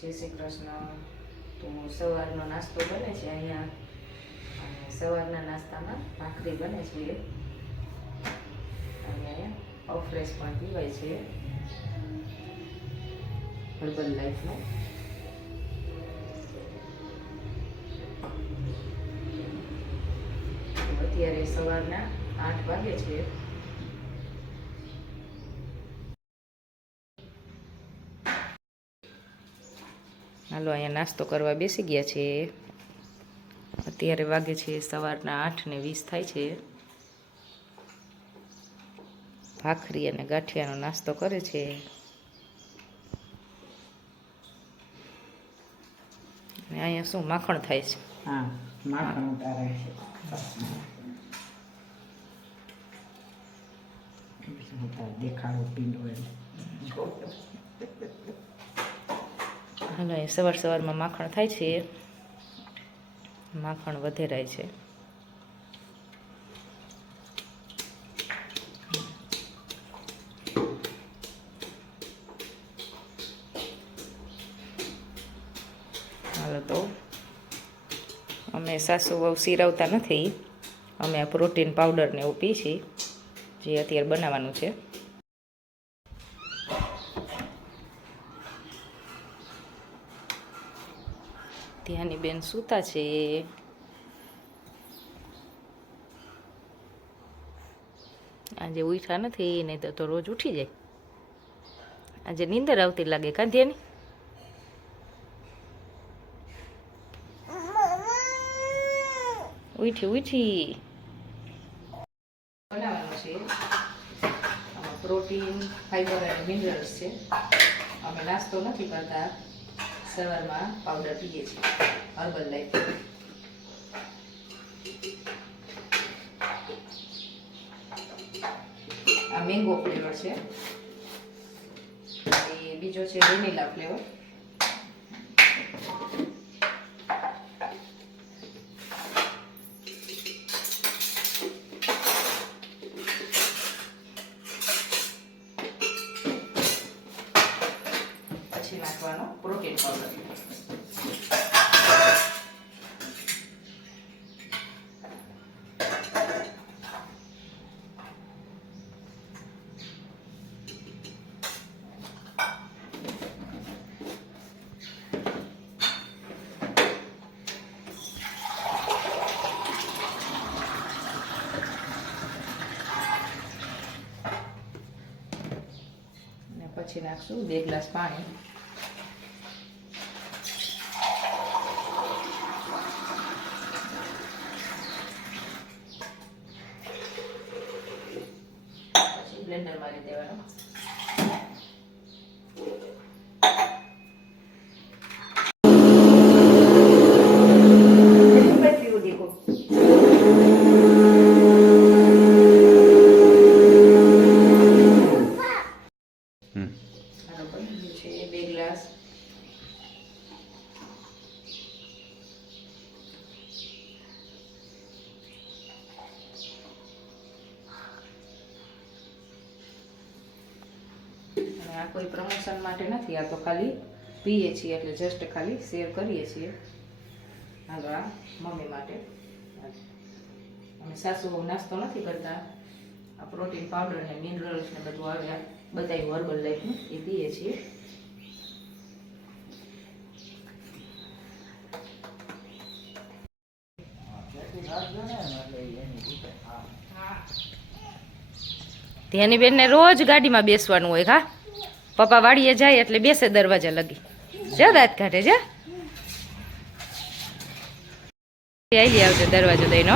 જય શ્રી કૃષ્ણ. તો સવારનો નાસ્તો બને છે અહીંયા, અને સવારના નાસ્તામાં ભાખરી બને છે અને અહીંયા અફ્રેશ પણ પીવાય છે હર્બલ લાઈફનો. અત્યારે સવારના 8 વાગે છે. હાલો અહીંયા નાસ્તો કરવા બેસી ગયા છે. અત્યારે વાગે છે સવારના 8:20 થાય છે. ભાખરી અને ગાંઠિયાનો નાસ્તો કરે છે. અને અહીંયા શું માખણ થાય છે? હા, માખણ ઉતારે છે. દેખાડો પીંડો હાલો સવાર સવારમાં માખણ થાય છે. માખણ વધેરાય છે. હાલો તો અમે સાસુ વહુ સિરાવતા નથી, અમે આ પ્રોટીન પાવડર ને એવું પી છીએ, જે અત્યારે બનાવવાનું છે. ત્યાંની બેન સૂતા છે. આજે ઉઠા નથી, નહીં તો રોજ ઉઠી જાય. આજે નીંદર આવતી લાગે કાંધ્યાની. ઉઠી બનાવવાનું છે. પ્રોટીન, ફાઈબર અને મિનરલ્સ છે. અમે નાસ્તો નથી કરતા, સવારમાં પાવડર પીએ છીએ હર્બલ લાઈફ. આ મેંગો ફ્લેવર છે, એ બીજો છે વેનીલા ફ્લેવર. પછી નાખવાનો પ્રોટીન પાવડર. પછી નાખશું 2 ગ્લાસ પાણી. પછી બ્લેન્ડર મારી દેવાનું. છે 2 ગ્લાસ. આ કોઈ પ્રમોશન માટે નથી, આ તો ખાલી પીએ છીએ, એટલે જસ્ટ ખાલી શેર કરીએ છીએ. હાલો આ મમ્મી માટે. અમે સાસુ નાસ્તો નથી કરતા, આ પ્રોટીન પાવડર ને મિનરલ્સ ને બધું આવે બધાય હર્બલ લાઈફનું એ પીએ છીએ. ધ્યાની બેનને રોજ ગાડીમાં બેસવાનું હોય. હા, પપ્પા વાડીએ જાય એટલે બેસે દરવાજા લગી. જા દાંત કાઢે, જા આવી આવજે દરવાજો દઈને.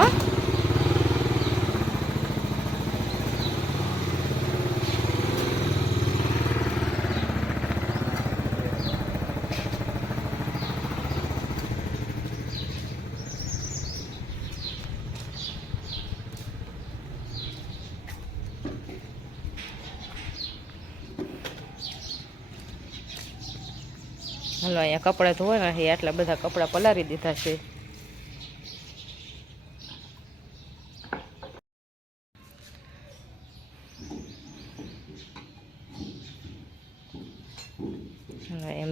હાલો અહીંયા કપડાં ધોવાના છે, આટલા બધા કપડાં પલારી દીધા છે.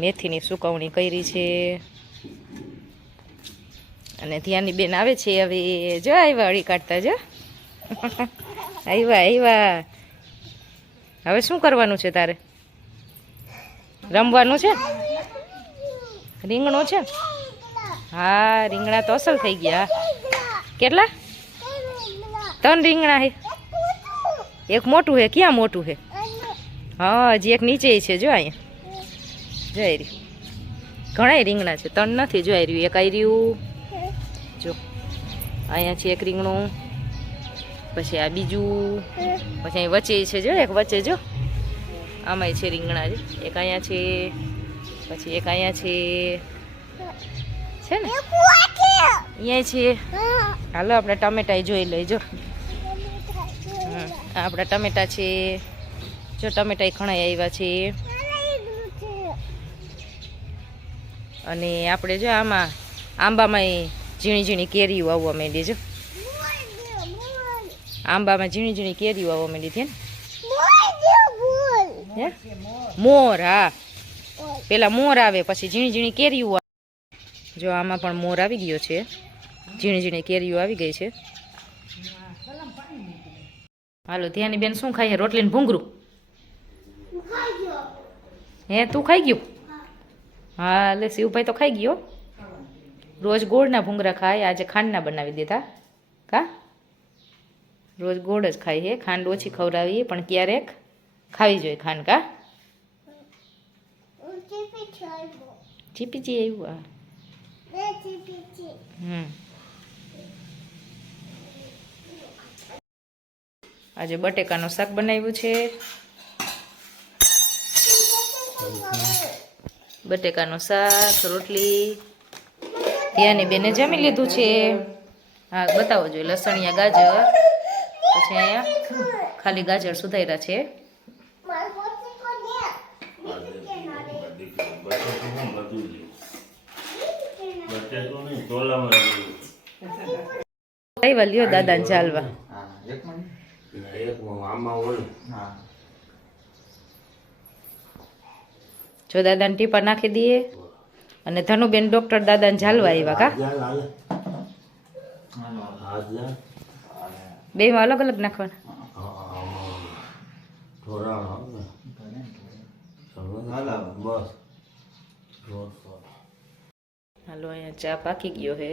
મેથીની સુકવણી કરી છે. અને ધ્યાનની બેન આવે છે હવે. જો આવ્યા અળી કાઢતા. જો આવ્યા. હવે શું કરવાનું છે તારે? રમવાનું છે? રીંગણો છે? હા, રીંગણા તો અસલ થઈ ગયા. કેટલા? 3 રીંગણા હે. એક મોટું હે. ક્યાં મોટું હે? હા, હજી એક નીચે છે. જો અહીંયા જોઈ રહ્યું. ઘણા રીંગણા છે, 3 નથી. જોઈ રહ્યું. એક આવી રહ્યું. જો અહીંયા છે એક રીંગણું. પછી આ બીજું. પછી અહીં વચ્ચે છે. જો એક વચ્ચે. જો આમાંય છે રીંગણા. એક અહીંયા છે. પછી એક અહીંયા છે ને અહીંયા છે. હાલો આપણે ટમેટા જોઈ લઈજો. આપણા ટમેટા છે. જો ટમેટા ઘણા આવ્યા છે. અને આપણે જો આમાં આંબામાં ઝીણી ઝીણી કેરીઓ આવવા માંડી. જો આંબામાં ઝીણી ઝીણી કેરીઓ આવવા માંડી છે ને. મોર. હા, પેલા મોર આવે પછી ઝીણી ઝીણી કેરીઓ આવે. જો આમાં પણ મોર આવી ગયો છે. ઝીણી ઝીણી કેરીઓ આવી ગઈ છે. હાલો ધ્યાની બેન શું ખાઈએ? રોટલી ને ભૂંગરું. હે, તું ખાઈ ગયું? હા, એટલે શિવભાઈ તો ખાઈ ગયો. રોજ ગોળના ભૂંગરા ખાય. આજે ખાંડના બનાવી દીધા. કા રોજ ગોળ જ ખાય છે. ખાંડ ઓછી ખવડાવીએ પણ ક્યારેક ખાવી જોઈએ ખાંડ. કા ચીપીચી આવ્યું. આજે બટેકાનું શાક બનાવ્યું છે. બટેકાનું શાક, રોટલી. ધ્યાની બેને જમી લીધું છે. હા, બતાવો જોઈએ. લસણિયા ગાજર. પછી અહીંયા ખાલી ગાજર સુધાર્યા છે. આવ્યા લ્યો દાદાને ચાલવા. જો દાદાને ટીપા નાખી દઈએ. અને ધનુબેન ડોક્ટર દાદાને ઝાલવા આવ્યા. કા બે માં અલગ અલગ નાખવાના. હાલો અહીંયા ચા પાકી ગયો હે.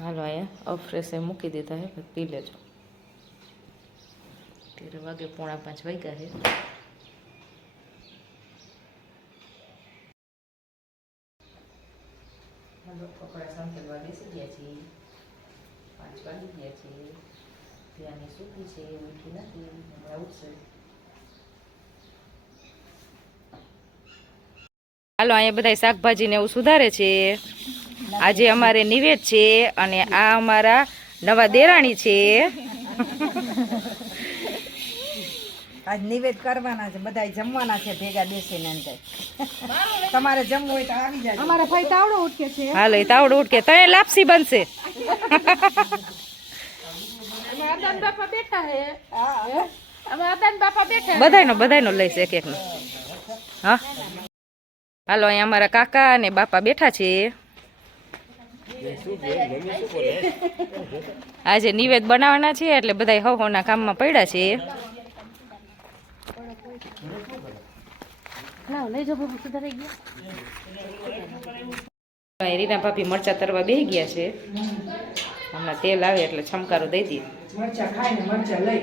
હાલો અહીંયા અફ્રેશે મૂકી દીધા હે. પી લેજો. 13 વાગે 4:45 વાગ્યા છે. હાલો કપડા સંકેલવા બેસી ગયા છીએ. 5 વાગી ગયા છે. ત્યાંની સૂકી છે, ઉઠી નથી. હમણાં ઉઠશે. હાલો અહીંયા બધા શાકભાજી ને એવું સુધારે છે. આજે અમારે નિવેદ છે. અને આ અમારા નવા દેરાણી છે. આજ નિવેદ કરવાના છે. બધા જમવાના છે ભેગા બેસીને. અંદર તમારે જમવું હોય તો આવી જાય. અમારા ભાઈ તાવડો ઉઠકે છે. હાલો એ તાવડો ઉઠકે. તને લાપસી બનશે. બધાયનો લઈશ એક એકનો. હા, હાલો અહીંયા અમારા કાકા અને બાપા બેઠા છે. આજે નિવેદ બનાવવાના છે એટલે બધા હવના કામમાં પડ્યા છે. રીના ભાભી મરચા તરવા બેસી ગયા છે. હમણાં તેલ આવે એટલે છમકારો દઈ દઈએ. મરચા ખાય ને મરચા લઈ.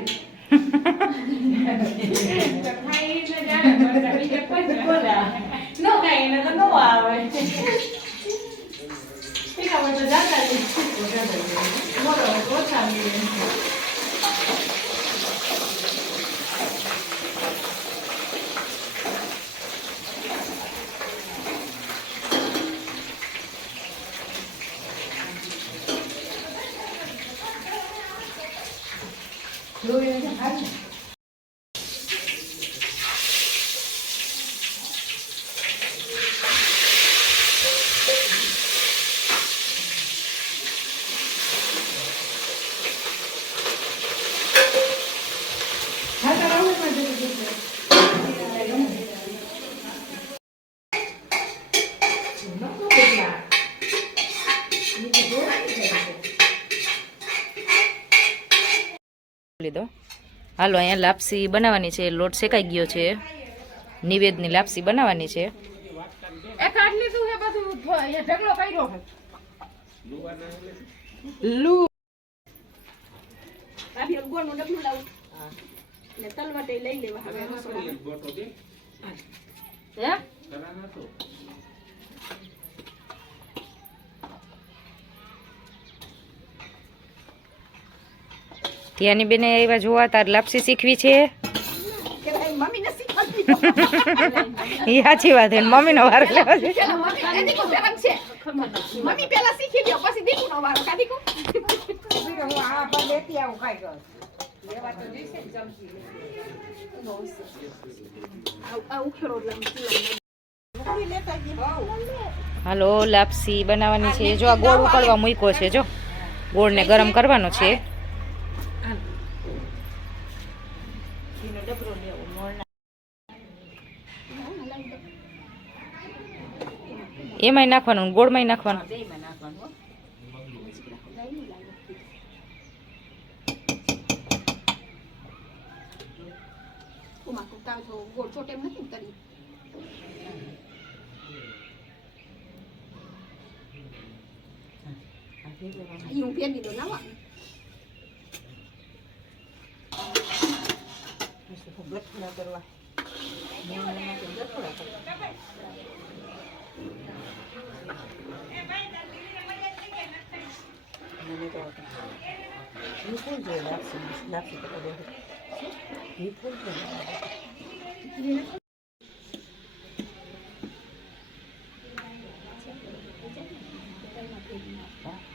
લીધો. હાલો અહીંયા લાપસી બનાવવાની છે, લોટ શેકાઈ ગયો છે, નિવેદની લાપસી બનાવવાની છે. ત્યાંની બેને એવા જોવા તાર લાપસી શીખવી છે. એ સાચી વાત છે, મમ્મીનો વારો લેવો છે. મમ્મી પેલા શીખી લ્યો પછી દીકુનો વારો કાઢી કો હું આ પર લેતી આવું ખાઈ ગયો લેવા તો જઈશે ને ચમચી આ ઉખેરો હાલો લાપસી બનાવવાની છે. જો આ ગોળ ઉકળવા મૂક્યો છે, જો ગોળને ગરમ કરવાનો છે. એમાંય નાખવાનું, ગોળમાંય નાખવાનું. ગોળ ચોટે એમ નથી કરી હું ફેર દીધો નાવા ગઠડા કરવા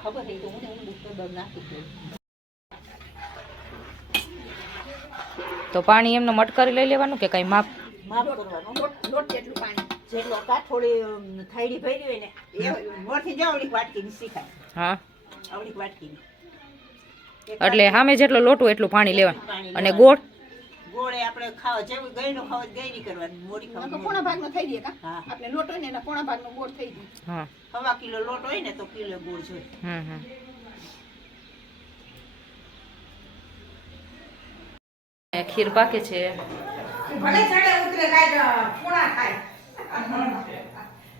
ખબર છે તો હું નાખી દઉં. તો પાણી એમનો મટકારી લઈ લેવાનું કે કઈ માપ માફ કરવાનું લોટ જેટલું પાણી જેટલો કાઠોળી થાળી ભરી હોય ને એ મોરથી જાવડી વાટકીની શીખાય. હા, આવડી વાટકીની એટલે સામે જેટલો લોટ હોય એટલું પાણી લેવાનું. પાણી અને ગોળ ગોળે આપણે ખાવા જેવું ગઈનું ખાવા ગઈની કરવાની મોડી ખાવા પોણા ભાગનો થઈ જાય કા હા. આપણે લોટ હોય ને એના પોણા ભાગનો ગોળ થઈ જાય. હા. 1/2 કિલો લોટ હોય ને તો કિલો ગોળ જોઈએ. ખીર પાકે છે. ભલે ચડે ઉતરે કાઈ પૂણા ખાય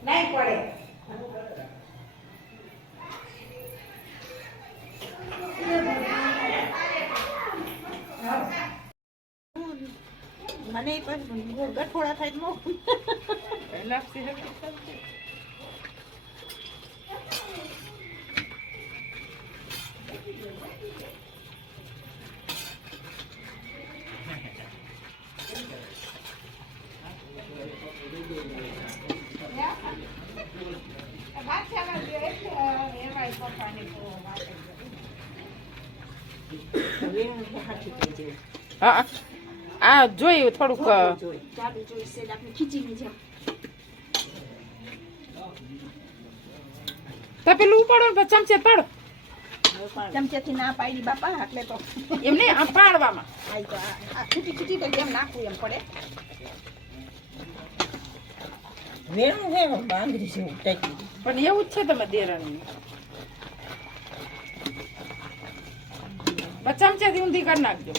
નહીં પડે. મને પણ ગઠોડા થાય મોકું આ જોયું થોડુંક ચાલુ જોઈશે આપણે ખીચીની જેમ તો પેલું ઉપાડો ને ચમચે પાડો ચમચેથી ના પાડી બાપા એટલે તો એમને આમ પાડવામાં આ ખીચી ખીચી તો જેમ નાખવું એમ પડે. વેણું હે બાંગરી જેવું ટાઈકી પણ એવું જ છે તમે દેરાણી ચમચેથી ઊંધી કરી નાખજો.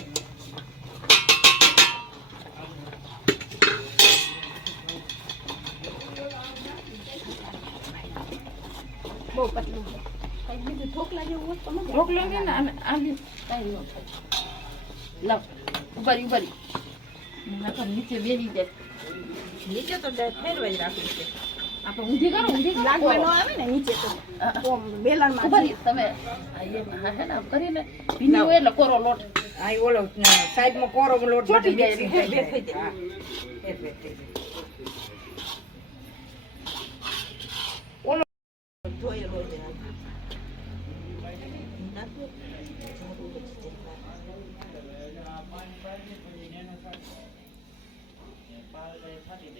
બહુ પતલું છે કઈ બીજું ઠોકલા જેવું હોત તો મજા ઢોકલો ને આની કઈ ન થાય. લાવ ઉભરી ઉભરી નકર નીચે બેસી જાય. નીચે તો ફેરવા જ રાખવું છે. આપણે ઊંધી કરો લાગવા ન આવે ને નીચે તો બેલણમાં ઉભરી તમે હે ને કરીને ભીની હોય એટલે કોરો લોટ આ ઓલો સાઈડમાં કોરો લોટ ચોટી જાય mixing થઈ જાય. હા. ફેર ફેર થઈ જાય. ઓલો ધોયેલો છે. નાખો.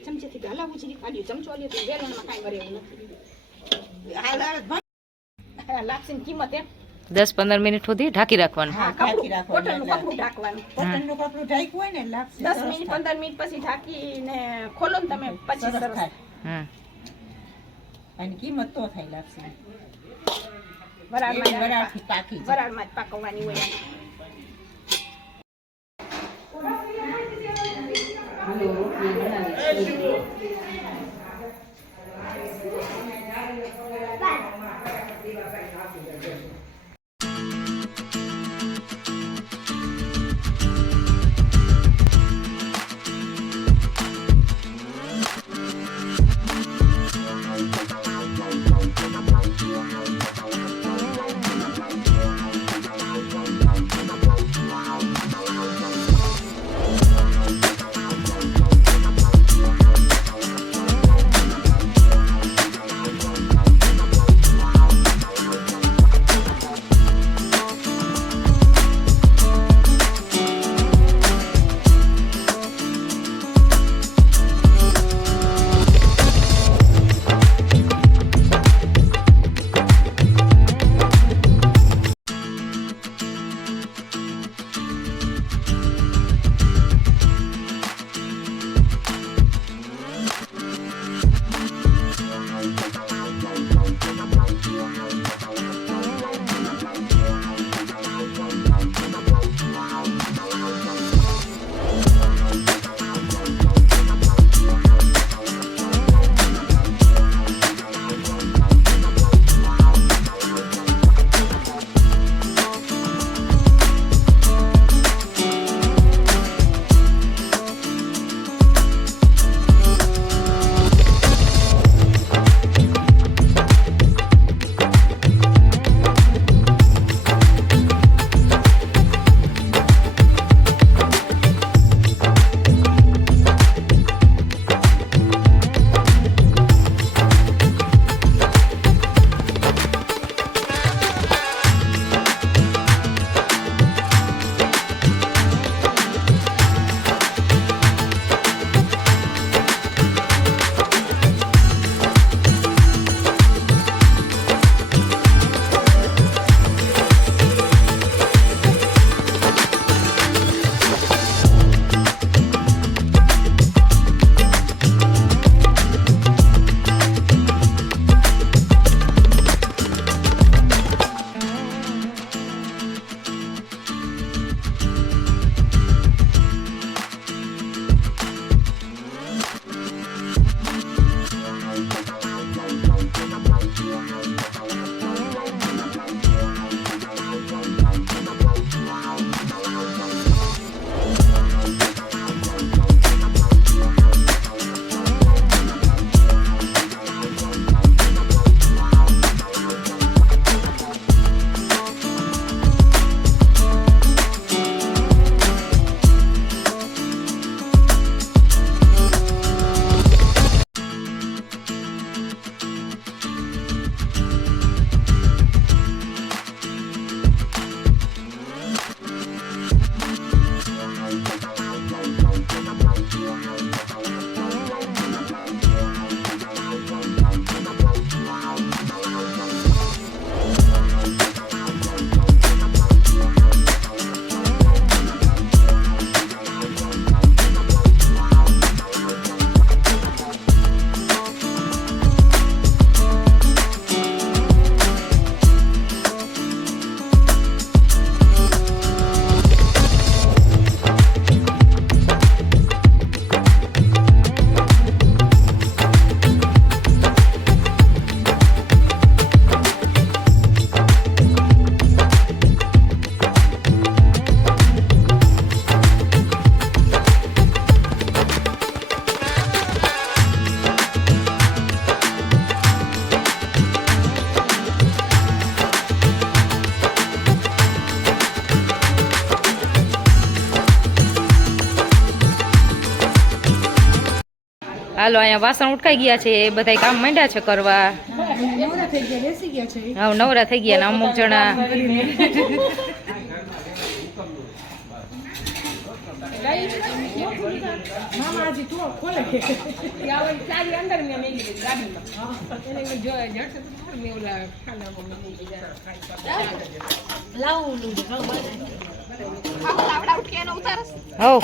ચમચેથી હલાવું છે કાઢ્યું ચમચો લે તો બેલણમાં કાંઈ વરે એવું નથી. હાલ હાલ લાપસીની કિંમત એમ 10-15 મિનિટ સુધી ઢાંકી રાખવાનું. હા, ઢાંકી રાખવાનું. કોટનનું કપડું ઢાંકવાનું. કોટનનું કપડું ઢાંક્યું હોય ને લાપસી 10 સરસ મિનિટ થાય. 15 મિનિટ પછી ઢાંકીને ખોલો ને તમે પછી સરસ સરસ થાય. હમ. એની કિંમત તો થાય લાપસી. વરાળમાં એવી વરાળથી પાકી જાય. વરાળમાં જ પાકવવાની હોય હાલો, રોટલી બનાવી છે. હાલો અહીંયા વાસણ ઉટકાઈ ગયા છે એ બધા કામ માંડ્યા છે કરવા. નવરા થઈ ગયા, બેસી ગયા છે. હવે નવરા થઈ ગયા ને અમુક જણા મામા હજી તો ખોલે ચાલી અંદર મેં મેલી દીધી ગાડીમાં એને મેં જો જડશે તો ખબર મેં ઓલા ખાનામાં મેલી દીધા હવ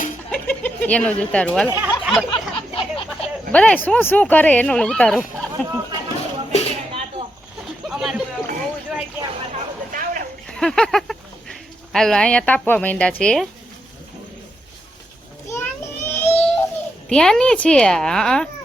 એનો જ ઉતારું હાલો બધા શું શું કરે એનો ઉતારું હાલો અહીંયા તાપવા માંડ્યા છે ત્યાંની છે હા